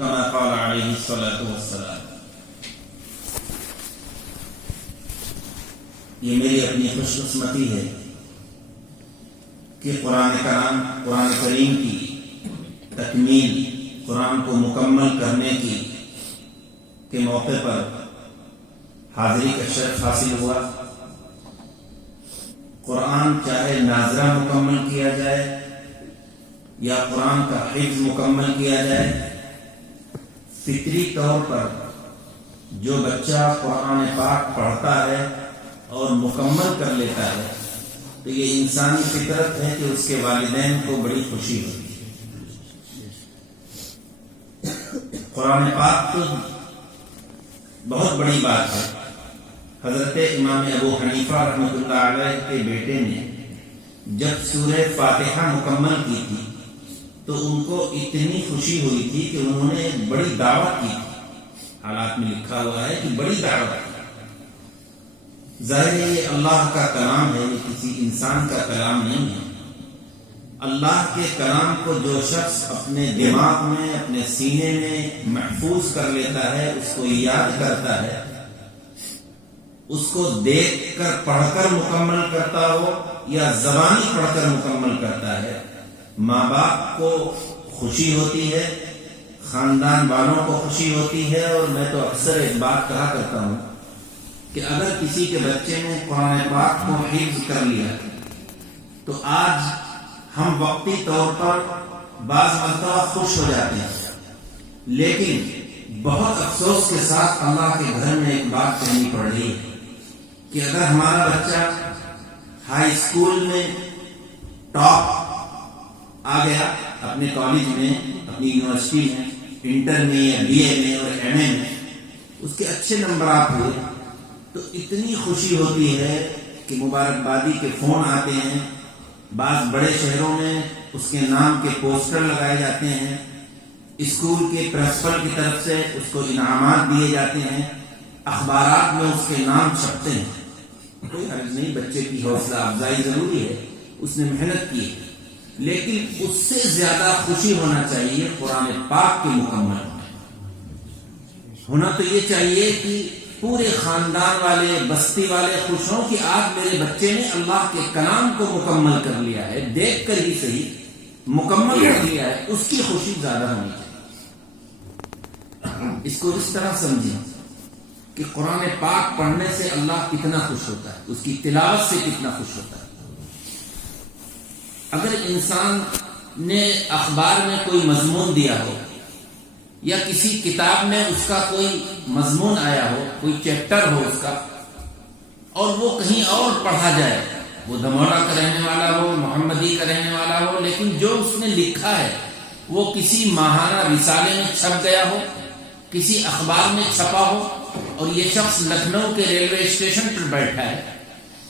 كما قال عليه الصلاة والسلام. یہ میری اپنی خوش قسمتی ہے کہ قرآن کریم کی تکمیل، قرآن کو مکمل کرنے کے موقع پر حاضری کا شرف حاصل ہوا. قرآن چاہے ناظرہ مکمل کیا جائے یا قرآن کا حفظ مکمل کیا جائے، فطری طور پر جو بچہ قرآن پاک پڑھتا ہے اور مکمل کر لیتا ہے تو یہ انسانی فطرت ہے کہ اس کے والدین کو بڑی خوشی ہوتی ہے. قرآن پاک تو بہت بڑی بات ہے. حضرت امام ابو حنیفہ رحمۃ اللہ علیہ کے بیٹے نے جب سورہ فاتحہ مکمل کی تھی تو ان کو اتنی خوشی ہوئی تھی کہ انہوں نے بڑی دعوت کی تھی. حالات میں لکھا ہوا ہے کہ بڑی دعوت کی. ظاہر ہے یہ اللہ کا کلام ہے، یہ کسی انسان کا کلام نہیں ہے. اللہ کے کلام کو جو شخص اپنے دماغ میں، اپنے سینے میں محفوظ کر لیتا ہے، اس کو یاد کرتا ہے، اس کو دیکھ کر پڑھ کر مکمل کرتا ہو یا زبانی پڑھ کر مکمل کرتا ہے، ماں باپ کو خوشی ہوتی ہے، خاندان والوں کو خوشی ہوتی ہے. اور میں تو اکثر ایک بات کہا کرتا ہوں کہ اگر کسی کے بچے نے قرآن پاک کو حفظ کر لیا تو آج ہم وقتی طور پر بعض مرتبہ خوش ہو جاتے ہیں، لیکن بہت افسوس کے ساتھ اللہ کے گھر میں ایک بات کہنی پڑ رہی ہے کہ اگر ہمارا بچہ ہائی اسکول میں ٹاپ آ گیا، اپنے کالج میں، اپنی یونیورسٹی میں، انٹر میں یا بی اے میں اور ایم اے میں اس کے اچھے نمبرات ہوئے تو اتنی خوشی ہوتی ہے کہ مبارکبادی کے فون آتے ہیں. بعض بڑے شہروں میں اس کے نام کے پوسٹر لگائے جاتے ہیں، اسکول کے پرنسپل کی طرف سے اس کو انعامات دیے جاتے ہیں، اخبارات میں اس کے نام چھپتے ہیں. کوئی حرج نہیں، بچے کی حوصلہ افزائی ضروری ہے، اس نے محنت کی ہے، لیکن اس سے زیادہ خوشی ہونا چاہیے قرآن پاک کے مکمل ہونا. تو یہ چاہیے کہ پورے خاندان والے، بستی والے خوش ہوں کہ آج میرے بچے نے اللہ کے کلام کو مکمل کر لیا ہے، دیکھ کر ہی صحیح مکمل کر لیا ہے. اس کی خوشی زیادہ ہونی چاہیے. اس کو اس طرح سمجھیں کہ قرآن پاک پڑھنے سے اللہ کتنا خوش ہوتا ہے، اس کی تلاوت سے کتنا خوش ہوتا ہے. اگر انسان نے اخبار میں کوئی مضمون دیا ہو یا کسی کتاب میں اس کا کوئی مضمون آیا ہو، کوئی چیپٹر ہو اس کا، اور وہ کہیں اور پڑھا جائے، وہ دموڑا کا رہنے والا ہو، محمدی کا رہنے والا ہو، لیکن جو اس نے لکھا ہے وہ کسی ماہانہ رسالے میں چھپ گیا ہو، کسی اخبار میں چھپا ہو، اور یہ شخص لکھنؤ کے ریلوے اسٹیشن پر بیٹھا ہے،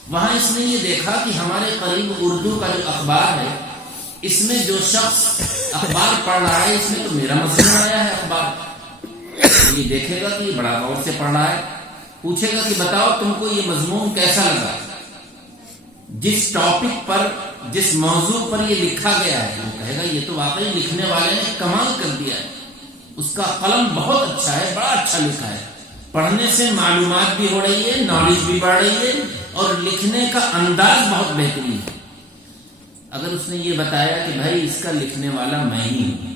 وہاں اس نے یہ دیکھا کہ ہمارے قریب اردو کا جو اخبار ہے اس میں جو شخص اخبار پڑھ رہا ہے اس میں تو میرا مضمون آیا ہے اخبار. یہ دیکھے گا کہ یہ بڑا غور سے پڑھ رہا ہے، پوچھے گا کہ بتاؤ تم کو یہ مضمون کیسا لگا. جس ٹاپک پر، جس موضوع پر یہ لکھا گیا ہے وہ کہے گا یہ تو واقعی لکھنے والے نے کمال کر دیا ہے، اس کا قلم بہت اچھا ہے، بڑا اچھا لکھا ہے. پڑھنے سے معلومات بھی ہو رہی ہے، نالج بھی بڑھ رہی ہے، اور لکھنے کا انداز بہت بہترین ہے. اگر اس نے یہ بتایا کہ بھائی اس کا لکھنے والا میں ہی ہوں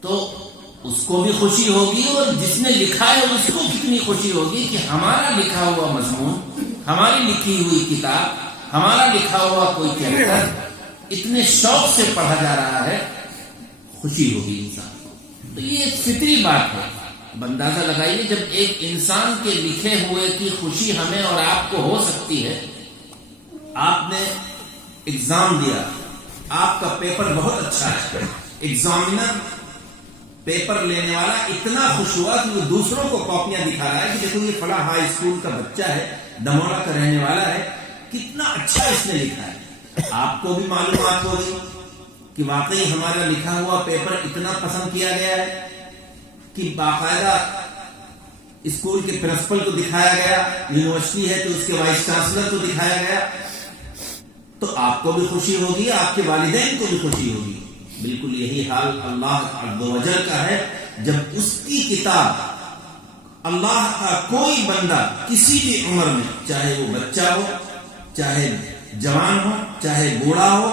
تو اس کو بھی خوشی ہوگی، اور جس نے لکھا ہے اس کو کتنی خوشی ہوگی کہ ہمارا لکھا ہوا مضمون، ہماری لکھی ہوئی کتاب، ہمارا لکھا ہوا کوئی چیپٹر اتنے شوق سے پڑھا جا رہا ہے. خوشی ہوگی انسان کو. تو یہ ایک فطری بات ہے. اب اندازہ لگائیے جب ایک انسان کے لکھے ہوئے کی خوشی ہمیں اور آپ کو ہو سکتی ہے. آپ نے ایگزام دیا، آپ کا پیپر بہت اچھا ہے، ایگزامینر پیپر لینے والا اتنا خوش ہوا کہ وہ دوسروں کو کاپیاں دکھا رہا ہے کہ دیکھو یہ فلاں ہائی اسکول کا بچہ ہے، دموڑا کا رہنے والا ہے، کتنا اچھا اس نے لکھا ہے. آپ کو بھی معلومات ہو گئی کہ واقعی ہمارا لکھا ہوا پیپر اتنا پسند کیا گیا ہے کہ باقاعدہ اسکول کے پرنسپل کو دکھایا گیا، یونیورسٹی ہے تو اس کے وائس چانسلر کو دکھایا گیا. تو آپ کو بھی خوشی ہوگی، آپ کے والدین کو بھی خوشی ہوگی. بالکل یہی حال اللہ عز و جل کا ہے. جب اس کی کتاب اللہ کا کوئی بندہ کسی بھی عمر میں، چاہے وہ بچہ ہو، چاہے جوان ہو، چاہے بوڑھا ہو،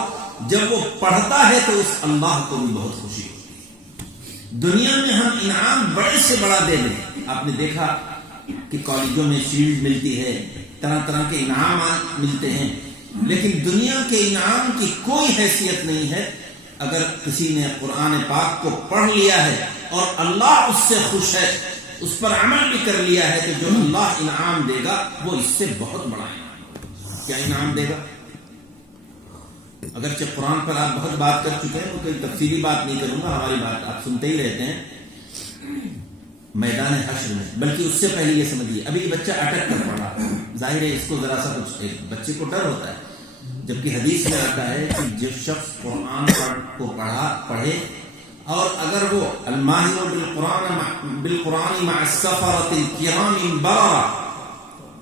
جب وہ پڑھتا ہے تو اس اللہ کو بھی بہت خوشی ہوتی ہے. دنیا میں ہم انعام بڑے سے بڑا دے دیں. آپ نے دیکھا کہ کالجوں میں شیلڈ ملتی ہے، طرح طرح کے انعامات ملتے ہیں، لیکن دنیا کے انعام کی کوئی حیثیت نہیں ہے اگر کسی نے قرآن پاک کو پڑھ لیا ہے اور اللہ اس سے خوش ہے، اس پر عمل بھی کر لیا ہے، تو جو اللہ انعام دے گا وہ اس سے بہت بڑا انعام. کیا انعام دے گا؟ اگرچہ قرآن پر آپ بہت بات کر چکے ہیں، وہ کوئی تفصیلی بات نہیں کروں گا، ہماری بات آپ سنتے ہی رہتے ہیں. میدان حشر میں، بلکہ اس سے پہلے یہ سمجھیے، ابھی بچہ اٹک کر پڑ رہا ہے، ظاہر ہے اس کو ذرا سا کچھ، ایک بچے کو ڈر ہوتا ہے، جبکہ حدیث میں آتا ہے کہ جو شخص قرآن کو پڑھے اور اگر وہ الماہر بالقرآن مع السفرۃ الکرام البررہ،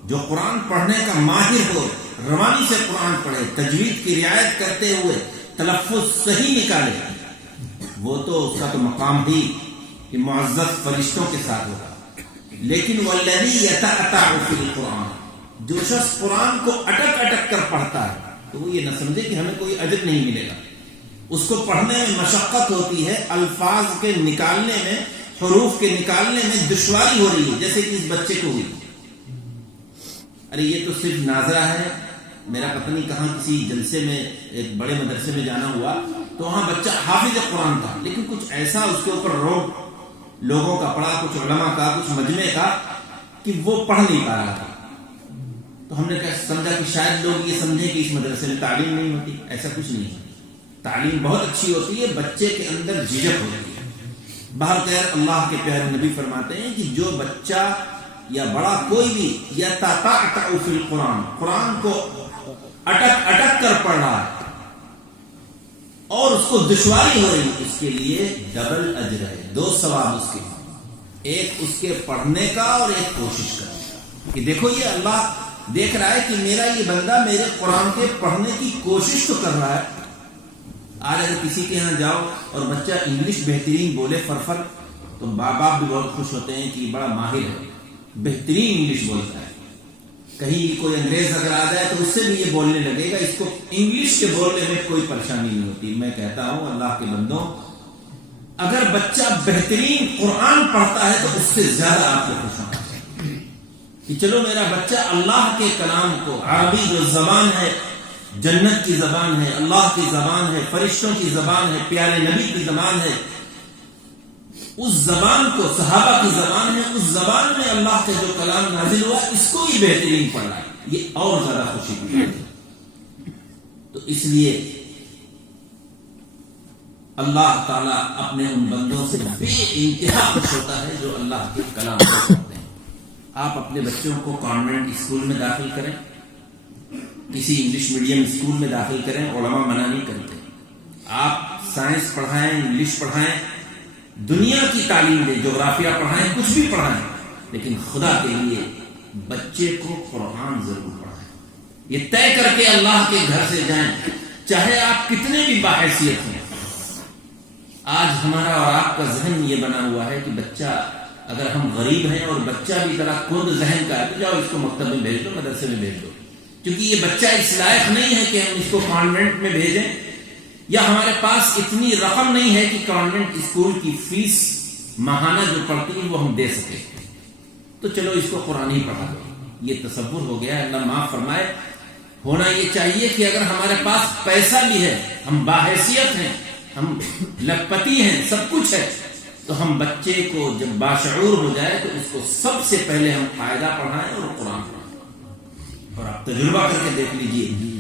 جو قرآن پڑھنے کا ماہر ہو، روانی سے قرآن پڑھے، تجوید کی رعایت کرتے ہوئے تلفظ صحیح نکالے، وہ تو اس کا تو مقام ہی کہ معزز فرشتوں کے ساتھ ہوگا. لیکن والذی یتعتع فی القرآن، جو شخص قرآن کو اٹک اٹک کر پڑھتا ہے تو وہ یہ نہ سمجھے کہ ہمیں کوئی اجر نہیں ملے گا. اس کو پڑھنے میں مشقت ہوتی ہے، الفاظ کے نکالنے میں، حروف کے نکالنے میں دشواری ہو رہی ہے، جیسے کہ اس بچے کو ہوئی. ارے یہ تو صرف ناظرہ ہے. میرا پتہ نہیں کہاں کسی جلسے میں ایک بڑے مدرسے میں جانا ہوا تو وہاں بچہ حافظ قرآن تھا، لیکن کچھ ایسا اس کے اوپر روب لوگوں کا پڑا، کچھ علماء کا، کچھ مجمع کا، کہ وہ پڑھ نہیں پا رہا تھا. تو ہم نے سمجھا کہ شاید لوگ یہ سمجھیں کہ اس مدرسے میں تعلیم نہیں ہوتی. ایسا کچھ نہیں ہے، تعلیم بہت اچھی ہوتی ہے، بچے کے اندر جھجک ہوتی ہے. بہرکیف اللہ کے پیارے نبی فرماتے ہیں کہ جو بچہ یا بڑا کوئی بھی یتعتع فی القرآن، قرآن کو اٹک اٹک کر پڑھ رہا ہے اور اس کو دشواری ہو رہی ہے، اس کے لیے ڈبل اجر ہے، 2 ثواب اس کے، ایک اس کے پڑھنے کا اور ایک کوشش کرنے کا. کہ دیکھو یہ اللہ دیکھ رہا ہے کہ میرا یہ بندہ میرے قرآن کے پڑھنے کی کوشش تو کر رہا ہے. آج اگر کسی کے ہاں جاؤ اور بچہ انگلش بہترین بولے فرفر، تو باپ بھی بہت خوش ہوتے ہیں کہ بڑا ماہر ہے، بہترین انگلش بولتا ہے. کہیں کوئی انگریز اگر آ جائے تو اس سے بھی یہ بولنے لگے گا، اس کو انگلش کے بولنے میں کوئی پریشانی نہیں ہوتی. میں کہتا ہوں اللہ کے بندوں، اگر بچہ بہترین قرآن پڑھتا ہے تو اس سے زیادہ آپ کو خوش ہونا چاہیے کہ چلو میرا بچہ اللہ کے کلام کو، عربی جو زبان ہے، جنت کی زبان ہے، اللہ کی زبان ہے، فرشتوں کی زبان ہے، پیارے نبی کی زبان ہے، اس زبان کو، صحابہ کی زبان ہے، اس زبان میں اللہ کا جو کلام نازل ہوا اس کو ہی بہترین پڑھنا ہے، یہ اور زیادہ خوشی کی بات ہے. تو اس لیے اللہ تعالیٰ اپنے ان بندوں سے بے انتہا خوش ہوتا ہے جو اللہ کے کلام کو پڑھتے ہیں. آپ اپنے بچوں کو کانوینٹ اسکول میں داخل کریں، کسی انگلش میڈیم اسکول میں داخل کریں، علماء منع نہیں کرتے. آپ سائنس پڑھائیں، انگلش پڑھائیں، دنیا کی تعلیم دیں، جغرافیہ پڑھائیں، کچھ بھی پڑھائیں، لیکن خدا کے لیے بچے کو قرآن ضرور پڑھائیں. یہ طے کر کے اللہ کے گھر سے جائیں، چاہے آپ کتنے بھی باحیثیت ہیں. آج ہمارا اور آپ کا ذہن یہ بنا ہوا ہے کہ بچہ، اگر ہم غریب ہیں اور بچہ بھی ذرا کند ذہن کا ہے تو جاؤ اس کو مکتب میں بھیج دو، مدرسے میں بھیج دو، کیونکہ یہ بچہ اس لائق نہیں ہے کہ ہم اس کو کانوینٹ میں بھیجیں، یا ہمارے پاس اتنی رقم نہیں ہے کہ کانوینٹ اسکول کی فیس ماہانہ جو پڑتی ہے وہ ہم دے سکیں، تو چلو اس کو قرآن ہی پڑھا دو. یہ تصور ہو گیا ہے. اللہ معاف فرمائے. ہونا یہ چاہیے کہ اگر ہمارے پاس پیسہ بھی ہے، ہم باحیثیت ہیں، ہم لکھپتی ہیں، سب کچھ ہے، تو ہم بچے کو جب باشعور ہو جائے تو اس کو سب سے پہلے ہم قاعدہ پڑھائیں اور قرآن پڑھائیں. اور آپ تجربہ کر کے دیکھ لیجئے،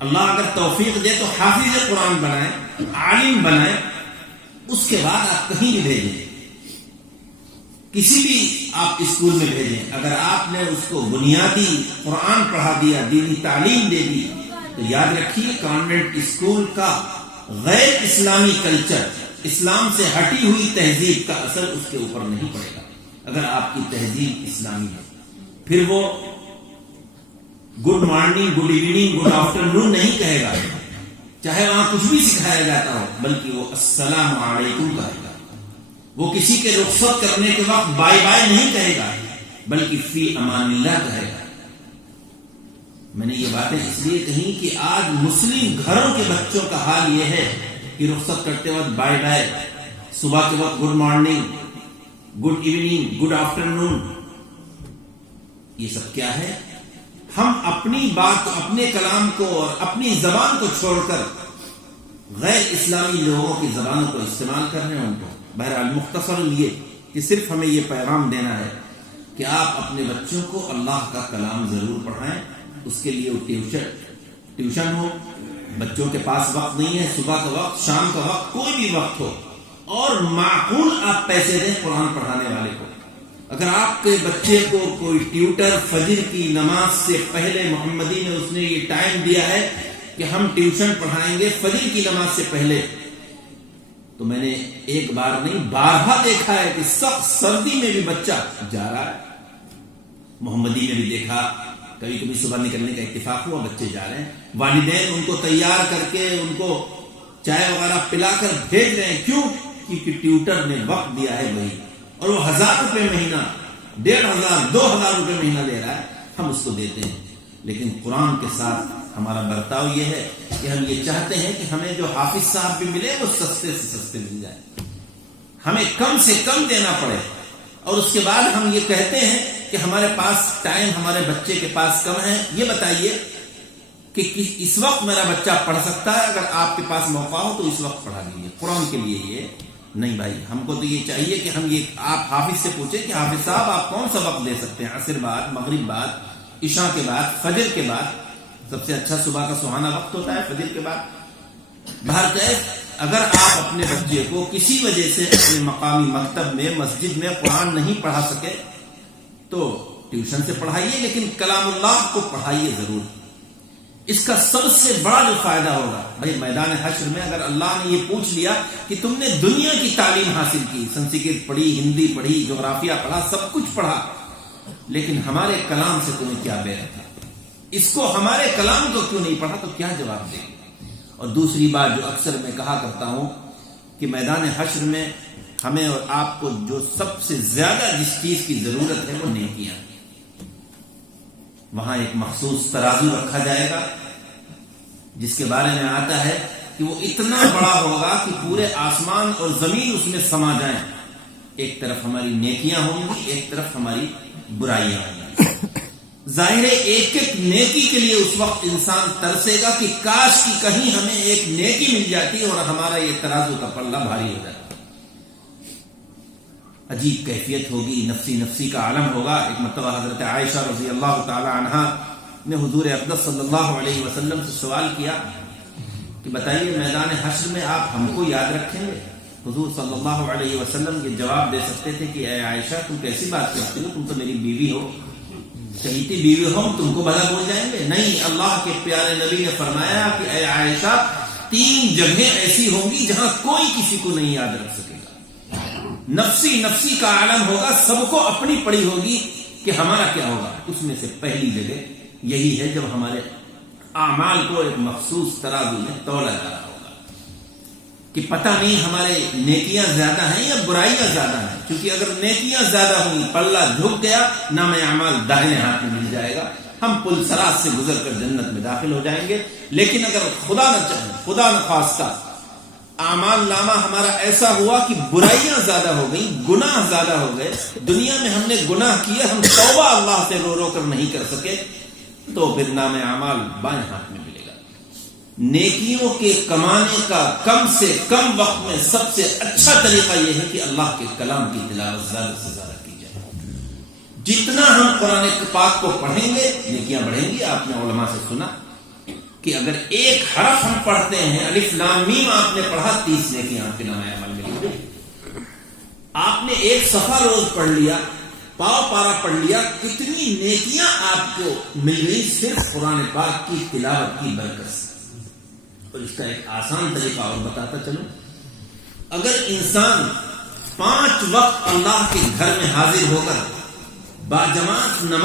اللہ اگر توفیق دے تو حافظ قرآن بنائیں، عالم بنائیں، اس کے بعد آپ کہیں بھی بھیجیں، کسی بھی آپ اسکول میں بھیجیں. اگر آپ نے اس کو بنیادی قرآن پڑھا دیا، دینی تعلیم دے دی، تو یاد رکھیے کانوینٹ اسکول کا غیر اسلامی کلچر، اسلام سے ہٹی ہوئی تہذیب کا اثر اس کے اوپر نہیں پڑے گا. اگر آپ کی تہذیب اسلامی ہے، پھر وہ good morning, good evening, good afternoon نہیں کہے گا، چاہے وہاں کچھ بھی سکھایا جاتا ہو، بلکہ وہ السلام علیکم کہے گا. وہ کسی کے رخصت کرنے کے وقت بائے بائے نہیں کہے گا، بلکہ فی امان اللہ کہے گا. میں نے یہ باتیں اس لیے کہیں کہ آج مسلم گھروں کے بچوں کا حال یہ ہے کہ رخصت کرتے وقت بائے بائے، صبح کے وقت good morning, good evening, good afternoon. یہ سب کیا ہے؟ ہم اپنی بات، اپنے کلام کو اور اپنی زبان کو چھوڑ کر غیر اسلامی لوگوں کی زبانوں کو استعمال کر رہے ہیں ان کو. بہرحال مختصر یہ کہ صرف ہمیں یہ پیغام دینا ہے کہ آپ اپنے بچوں کو اللہ کا کلام ضرور پڑھائیں. اس کے لیے ٹیوشن ہو، بچوں کے پاس وقت نہیں ہے، صبح کا وقت، شام کا وقت، کوئی بھی وقت ہو، اور معقول آپ پیسے دیں قرآن پڑھانے والے کو. اگر آپ کے بچے کو کوئی ٹیوٹر فجر کی نماز سے پہلے، محمدی نے اس نے یہ ٹائم دیا ہے کہ ہم ٹیوشن پڑھائیں گے فجر کی نماز سے پہلے، تو میں نے ایک بار نہیں بارہا دیکھا ہے کہ سخت سردی میں بھی بچہ جا رہا ہے. محمدی میں بھی دیکھا، کبھی کبھی صبح نکلنے کا اتفاق ہوا، بچے جا رہے ہیں. والدین ان کو تیار کر کے ان کو چائے وغیرہ پلا کر بھیج رہے ہیں. کیوں؟ کیونکہ ٹیوٹر نے وقت دیا ہے وہی، اور وہ 1000 روپے مہینہ، 1500، 2000 روپے مہینہ لے رہا ہے، ہم اس کو دیتے ہیں. لیکن قرآن کے ساتھ ہمارا برتاؤ یہ ہے کہ ہم یہ چاہتے ہیں کہ ہمیں جو حافظ صاحب بھی ملے وہ سستے سے سستے مل جائے، ہمیں کم سے کم دینا پڑے. اور اس کے بعد ہم یہ کہتے ہیں کہ ہمارے پاس ٹائم، ہمارے بچے کے پاس کم ہے. یہ بتائیے کہ اس وقت میرا بچہ پڑھ سکتا ہے؟ اگر آپ کے پاس موقع ہو تو اس وقت پڑھا دیجیے. قرآن کے لیے یہ نہیں بھائی. ہم کو تو یہ چاہیے کہ ہم یہ آپ حافظ سے پوچھیں کہ حافظ صاحب آپ کون سا وقت دے سکتے ہیں؟ عصر بعد، مغرب بعد، عشاء کے بعد، فجر کے بعد. سب سے اچھا صبح کا سہانا وقت ہوتا ہے فجر کے بعد. بہرکیف اگر آپ اپنے بچے کو کسی وجہ سے اپنے مقامی مکتب میں، مسجد میں قرآن نہیں پڑھا سکے تو ٹیوشن سے پڑھائیے، لیکن کلام اللہ کو پڑھائیے ضرور. اس کا سب سے بڑا جو فائدہ ہوگا، بھائی میدان حشر میں اگر اللہ نے یہ پوچھ لیا کہ تم نے دنیا کی تعلیم حاصل کی، سنسکرت پڑھی، ہندی پڑھی، جغرافیہ پڑھا، سب کچھ پڑھا، لیکن ہمارے کلام سے تمہیں کیا بیر تھا، اس کو ہمارے کلام کو کیوں نہیں پڑھا، تو کیا جواب دیں گے؟ اور دوسری بات جو اکثر میں کہا کرتا ہوں کہ میدان حشر میں ہمیں اور آپ کو جو سب سے زیادہ جس چیز کی ضرورت ہے وہ نیکیاں. وہاں ایک مخصوص ترازو رکھا جائے گا جس کے بارے میں آتا ہے کہ وہ اتنا بڑا ہوگا کہ پورے آسمان اور زمین اس میں سما جائیں. ایک طرف ہماری نیکیاں ہوں گی، ایک طرف ہماری برائیاں ہوں گی. ظاہر ہے ایک ایک نیکی کے لیے اس وقت انسان ترسے گا کہ کاش کی کہیں ہمیں ایک نیکی مل جاتی اور ہمارا یہ ترازو کا پلہ بھاری ہو جاتا. عجیب کیفیت ہوگی، نفسی نفسی کا عالم ہوگا. ایک مرتبہ حضرت عائشہ رضی اللہ تعالی عنہا نے حضور اقدس صلی اللہ علیہ وسلم سے سوال کیا کہ بتائیے میدان حشر میں آپ ہم کو یاد رکھیں گے؟ حضور صلی اللہ علیہ وسلم یہ جواب دے سکتے تھے کہ اے عائشہ تم کیسی بات کرتی ہو، تم تو میری بیوی ہو، کہتی بیوی ہو تم کو بھلا بول جائیں گے؟ نہیں، اللہ کے پیارے نبی نے فرمایا کہ اے عائشہ 3 جگہیں ایسی ہوں گی جہاں کوئی کسی کو نہیں یاد رکھ سکے گا. نفسی نفسی کا عالم ہوگا، سب کو اپنی پڑی ہوگی کہ ہمارا کیا ہوگا. اس میں سے پہلی جگہ یہی ہے جب ہمارے اعمال کو ایک مخصوص ترازو میں تولا جا رہا ہوگا کہ پتہ نہیں ہمارے نیکیاں زیادہ ہیں یا برائیاں زیادہ ہیں. کیونکہ اگر نیکیاں زیادہ ہوں گی، پلہ جھک گیا، نام اعمال داہنے ہاتھ میں مل جائے گا، ہم پل صراط سے گزر کر جنت میں داخل ہو جائیں گے. لیکن اگر خدا نہ چاہے، خدا نہ خواستہ اعمال نامہ ہمارا ایسا ہوا کہ برائیاں زیادہ ہو گئی، گناہ زیادہ ہو گئے، دنیا میں ہم نے گناہ کیے، ہم توبہ اللہ سے رو رو کر نہیں کر سکے، تو پھر نام اعمال بائیں ہاتھ میں ملے گا. نیکیوں کے کمانے کا کم سے کم وقت میں سب سے اچھا طریقہ یہ ہے کہ اللہ کے کلام کی تلاوت زیادہ سے زیادہ کی جائے. جتنا ہم قرآن پاک کو پڑھیں گے نیکیاں بڑھیں گی. آپ نے علماء سے سنا کہ اگر ایک حرف ہم پڑھتے ہیں، الف لام میم آپ نے پڑھا، 30 نیکیاں آپ کے نام عمل میں لکھ گئی. آپ نے ایک صفحہ روز پڑھ لیا، پاؤ پارا پڑھ لیا، کتنی نیکیاں آپ کو مل گئی صرف قرآن پاک کی تلاوت کی برکت سے. اور اس کا ایک آسان طریقہ اور بتاتا چلوں، اگر انسان 5 وقت اللہ کے گھر میں حاضر ہو کر باجماعت نماز